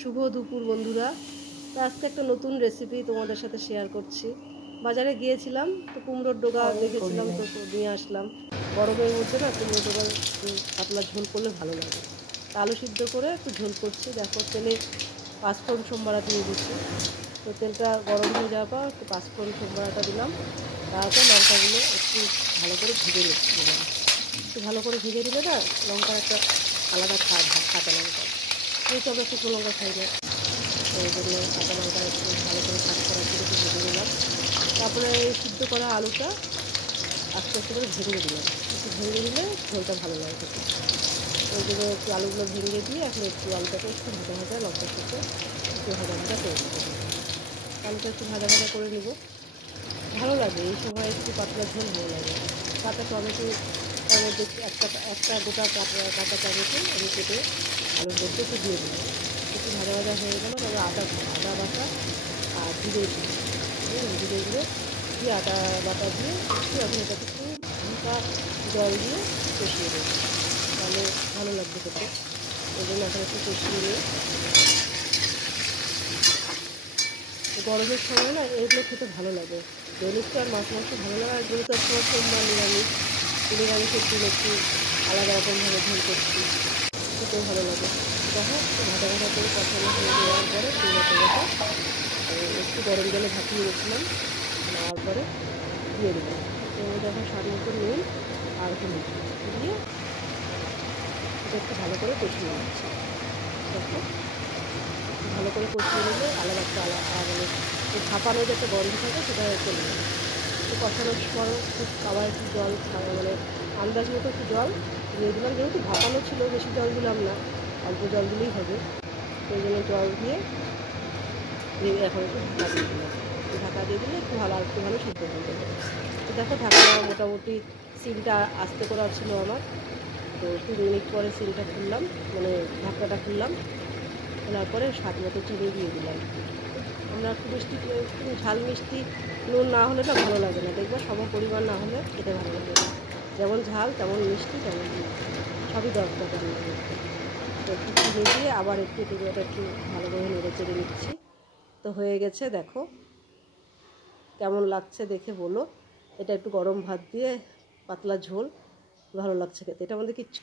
শুভ দুপুর বন্ধুরা। তো আজকে একটা নতুন রেসিপি তোমাদের সাথে শেয়ার করছি। বাজারে গিয়েছিলাম, তো কুমড়োর ডোগা দেখেছিলাম, তো নিয়ে আসলাম। গরমের মধ্যে না কুমড়োর ডোগা একটু পাতলা ঝোল করলে ভালো লাগে। আলু সিদ্ধ করে একটু ঝোল করছি। দেখো তেলে পাঁচফোড়ন সোমবারা দিয়ে দিচ্ছি। তো তেলটা গরম হয়ে যাওয়ার পর একটু পাঁচফোড়ন সোমবারাটা দিলাম। তারপর লঙ্কাগুলো একটু ভালো করে ভেজে নিলাম। একটু ভালো করে ভেজে দিলে না লঙ্কার একটা আলাদা স্বাদ হয়, কাঁচা লঙ্কা। যেহেতু আমরা শুকনো লঙ্কা খাই না, ওই জন্য কাঁচা লঙ্কা একটু ভালো করে কাট করা করে একটু ভেজে নিলাম। তারপরে এই সিদ্ধ করা আলুটা আস্তে আস্তে করে ভেঙে দিলাম। একটু ভেঙে দিলে ঝোলটা ভালো লাগে খেতে। ওই জন্য একটু আলুগুলো ভেঙে দিয়ে এখন একটু আলুটাকে একটু ভাজা ভাজা লঙ্কার সাথে একটু ভাজা ভাজা করে নিতে হবে। আলুটা একটু ভাজা ভাজা করে নেব। ভালো লাগে এই সময় একটু পাতলা ঝোল ভালো লাগে। কাঁচা টমেটো তার মধ্যে একটা গোটা কাঁচা টমেটো আমি কেটে আলুর মধ্যে একটু দিয়ে দিলাম। একটু ভাজা ভাজা হয়ে গেল, তারপর আদা বাটা আর জিরে গুঁড়ো দিয়ে আদা বাটা দিয়ে একটু আমি এটাকে একটু হালকা জল দিয়ে কষিয়ে দেবো, তাহলে ভালো লাগবে খেতে। ওই জন্য এখন একটু কষিয়ে নিয়ে গরমের সময় না এগুলো খেতে ভালো লাগে। দৈনিক তো আর মাছ মাংস ভালো লাগে, আর এগুলো তো তোমার সোমবার নিরামিষের দিন একটু আলাদা রকমভাবে ঝোল করছি, খেতেও ভালো লাগে। দেখো একটু ভাজা ভাজা করে কষানো হয়ে যাওয়ার পরে কুমড়োটা একটু গরম জলে ভাপিয়ে রেখেছিলাম, নেওয়ার পরে দিয়ে দিলাম। এর মধ্যে এখন স্বাদ মতো নুন আর হলুদ দিয়ে এটা একটু ভালো করে কষিয়ে নিচ্ছি। দেখো ভালো করে কষিয়ে নিলে আলাদা একটা মানে ভাপানো যে একটা গন্ধ থাকে সেটা চলে যাবে। তো কষানোর পর আবার একটু জল মানে আন্দাজ মতো একটু জল দিয়ে দিলাম। যেহেতু ভাপানো ছিল বেশি জল দিলাম না, অল্প জল দিলেই হবে। সেই জন্য জল দিয়ে এখন একটু ঢাকা দিয়ে দিলাম। ঢাকা দিয়ে দিলে একটু ভালো আর একটু ভালো সিদ্ধ হয়ে যাবে। তো দেখো ঢাকা মোটামুটি সিমটা আস্তে করা ছিল আমার। তো 3 মিনিট পরে সিমটা খুললাম, মানে ঢাকনাটা খুললাম। খোলার পরে স্বাদ মতো চিনি দিয়ে দিলাম। আমরা একটু একটু ঝাল মিষ্টি নুন না হলে না ভালো লাগে না, দেখবে সম পরিমাণ না হলে খেতে ভালো লাগে না। যেমন ঝাল তেমন মিষ্টি তেমন সবই দরকার রান্নার মধ্যে। তো একটু চিনি দিয়ে আবার একটু এটা একটু ভালোভাবে নেড়ে চেড়ে নিচ্ছি। তো হয়ে গেছে, দেখো কেমন লাগছে দেখে বলো। এটা একটু গরম ভাত দিয়ে পাতলা ঝোল ভালো লাগছে খেতে। এটার মধ্যে কিচ্ছু